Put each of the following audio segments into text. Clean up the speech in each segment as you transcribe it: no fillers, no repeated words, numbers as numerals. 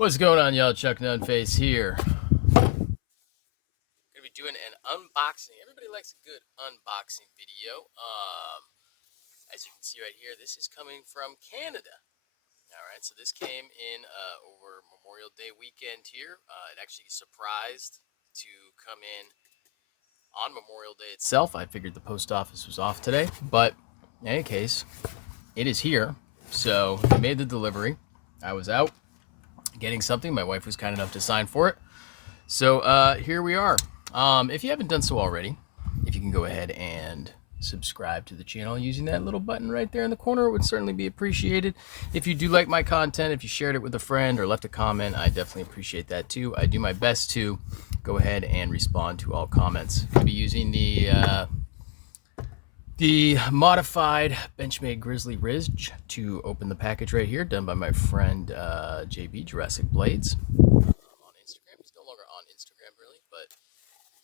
What's going on, y'all? Chuck Nunface here. Gonna be doing an unboxing. Everybody likes a good unboxing video. As you can see right here, this is coming from Canada. All right, so this came in over Memorial Day weekend here. It actually surprised to come in on Memorial Day itself. I figured the post office was off today, but in any case, it is here. So they made the delivery. I was out getting something. My wife was kind enough to sign for it. So here we are. If you haven't done so already, if you can go ahead and subscribe to the channel using that little button right there in the corner, it would certainly be appreciated. If you do like my content, if you shared it with a friend or left a comment, I definitely appreciate that too. I do my best to go ahead and respond to all comments. I'll be using the modified Benchmade Grizzly Ridge to open the package right here, done by my friend JB Jurassic Blades on Instagram. He's no longer on Instagram really, but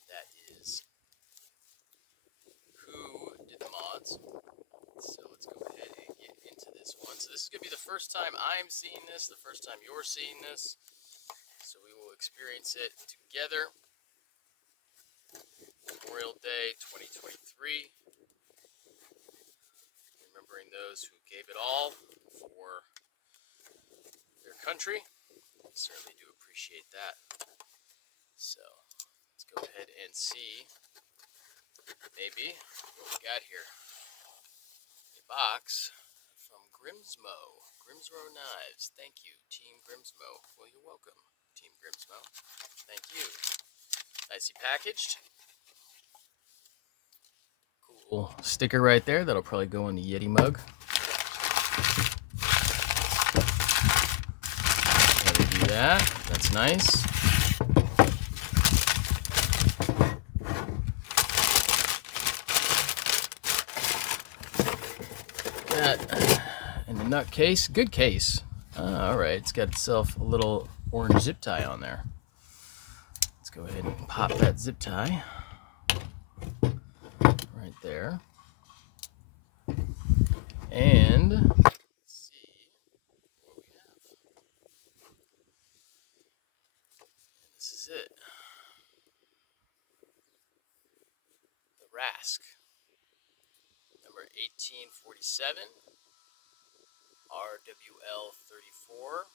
that is who did the mods. So let's go ahead and get into this one. So this is going to be the first time I'm seeing this, the first time you're seeing this. So we will experience it together. Memorial Day 2023. Remembering those who gave it all for their country. I certainly do appreciate that. So let's go ahead and see maybe what we got here. A box from Grimsmo. Grimsmo Knives. Thank you, Team Grimsmo. Well, you're welcome, Team Grimsmo. Thank you. Nicely packaged. Cool sticker right there. That'll probably go in the Yeti mug. Do that. That's nice. That in the nut case. Good case. All right, it's got itself a little orange zip tie on there. Let's go ahead and pop that zip tie right there. And let's see what we have. And this is it. The Rask. Number 1847. RWL 34.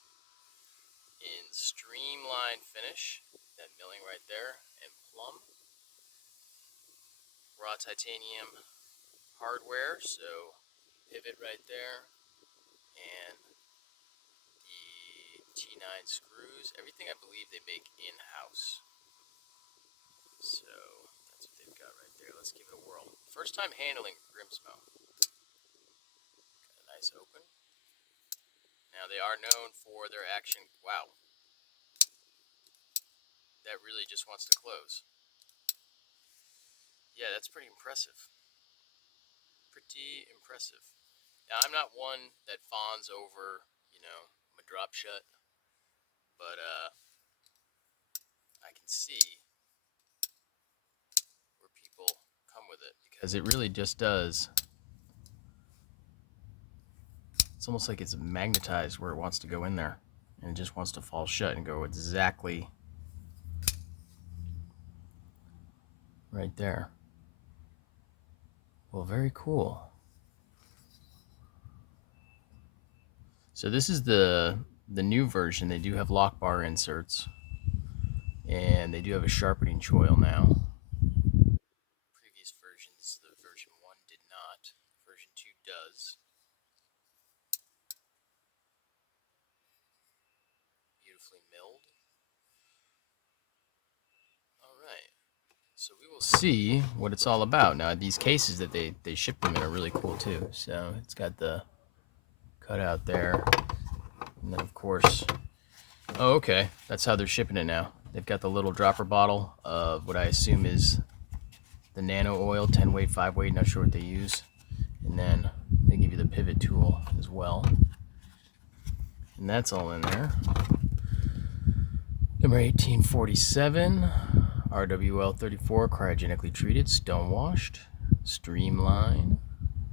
In streamline finish. That milling right there. And plum. Raw titanium hardware. So pivot right there. And the T9 screws. Everything I believe they make in-house. So that's what they've got right there. Let's give it a whirl. First time handling Grimsmo. Got a nice open. Now they are known for their action. Wow. That really just wants to close. Yeah, that's pretty impressive. Pretty impressive. Now I'm not one that fawns over, a drop shut. But I can see where people come with it because it really just does. It's almost like it's magnetized where it wants to go in there, and it just wants to fall shut and go exactly right there. Well, very cool. So this is the new version. They do have lock bar inserts, and they do have a sharpening choil now. Previous versions, the version 1 did not. Version 2 does. Beautifully milled. All right. So we will see what it's all about. Now these cases that they ship them in are really cool too. So it's got the cutout there, and then of course, oh okay, that's how they're shipping it now. They've got the little dropper bottle of what I assume is the nano oil, 10 weight, 5 weight, not sure what they use, and then they give you the pivot tool as well, and that's all in there. Number 1847. RWL 34, cryogenically treated, stone washed, streamline,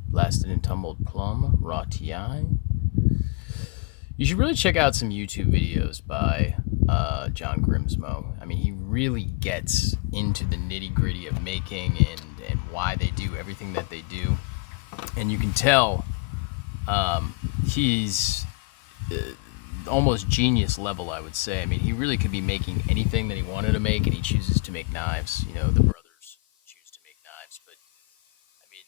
blasted and tumbled plum, raw TI. You should really check out some YouTube videos by John Grimsmo. I mean, he really gets into the nitty gritty of making and why they do everything that they do. And you can tell he's almost genius level, I would say. I mean, he really could be making anything that he wanted to make, and he chooses to make knives. You know, the brothers choose to make knives. But, I mean,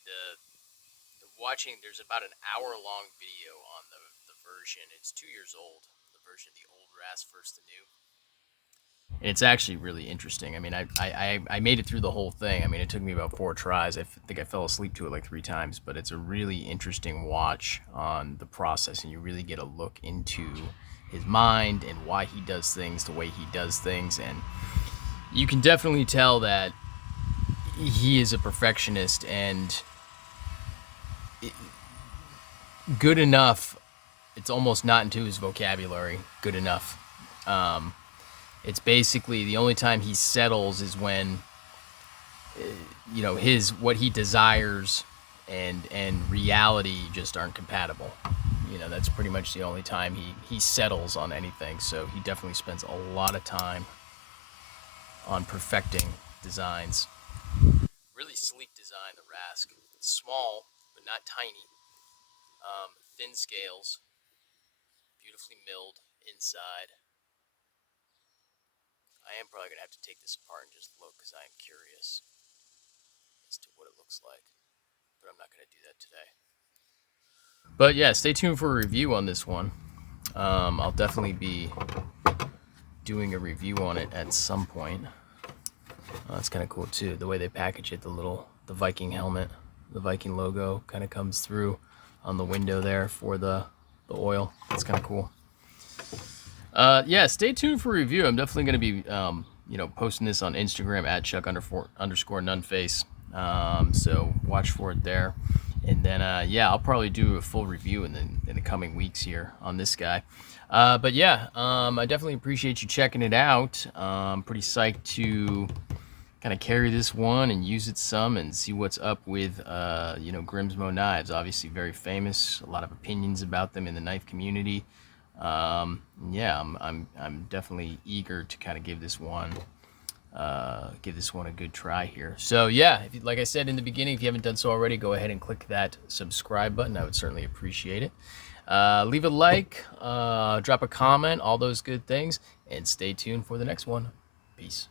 watching, there's about an hour-long video on the version. It's 2 years old, the version of the old RAS First the New. And it's actually really interesting. I mean, I made it through the whole thing. I mean, it took me about 4 tries. I think I fell asleep to it like 3 times, but it's a really interesting watch on the process, and you really get a look into his mind and why he does things the way he does things. And you can definitely tell that he is a perfectionist, and good enough, it's almost not into his vocabulary. Good enough. It's basically the only time he settles is when what he desires and reality just aren't compatible. That's pretty much the only time he settles on anything. So he definitely spends a lot of time on perfecting designs. Really sleek design, the Rask. It's small but not tiny. Thin scales, beautifully milled inside. I am probably gonna have to take this apart and just look because I am curious as to what it looks like, but I'm not gonna do that today. But yeah, stay tuned for a review on this one. I'll definitely be doing a review on it at some point. That's kind of cool too, the way they package it. The Viking helmet, the Viking logo kind of comes through on the window there for the oil. It's kind of cool. Yeah, stay tuned for a review. I'm definitely going to be posting this on Instagram at Chuck_Nunface. So watch for it there. And then I'll probably do a full review in the coming weeks here on this guy. But yeah, I definitely appreciate you checking it out. I'm pretty psyched to kind of carry this one and use it some and see what's up with Grimsmo knives. Obviously very famous, a lot of opinions about them in the knife community. I'm definitely eager to kind of give this one a good try here. So yeah, like I said in the beginning, if you haven't done so already, go ahead and click that subscribe button. I would certainly appreciate it. Leave a like, drop a comment, all those good things, and stay tuned for the next one. Peace.